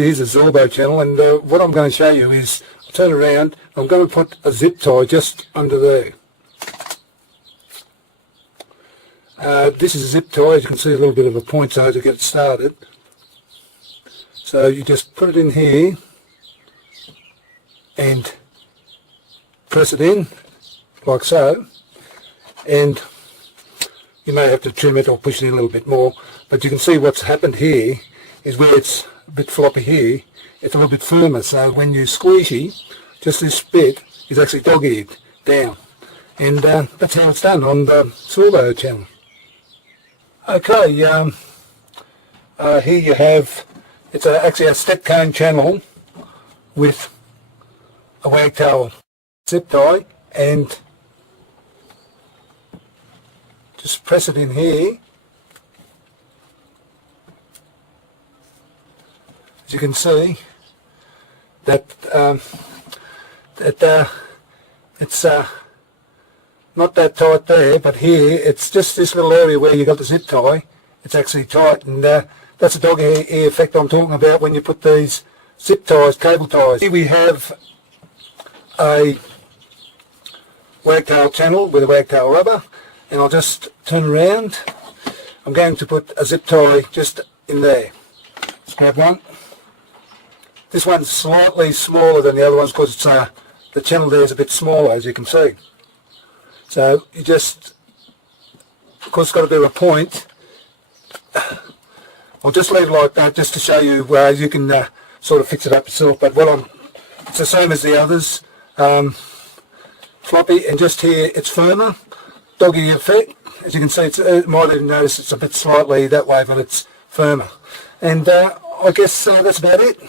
Here's a Sorbo channel, and what I'm going to show you is, I'll turn around, I'm going to put a zip tie just under there. This is a zip tie. As you can see, a little bit of a point so to get it started. So you just put it in here and press it in like so, and you may have to trim it or push it in a little bit more, but you can see what's happened here is where it's a bit floppy here, it's a little bit firmer, so when you squeegee, just this bit is actually dog-eared down, and that's how it's done on the Sorbo channel. Okay, here you have, it's actually a Steccone channel with a wagtail zip tie, and just press it in here. As you can see that it's not that tight there, but here it's just this little area where you got the zip tie, it's actually tight, and that's the dog ear effect I'm talking about when you put these zip ties, cable ties. Here we have a wagtail channel with a wagtail rubber, and I'll just turn around. I'm going to put a zip tie just in there. Let's grab one. This one's slightly smaller than the other ones because it's the channel there is a bit smaller, as you can see. So you just, of course, it's got a bit of a point. I'll just leave it like that just to show you where you can sort of fix it up yourself. But it's the same as the others. Floppy, and just here it's firmer. Doggy effect. As you can see, you might even notice it's a bit slightly that way, but it's firmer. And I guess that's about it.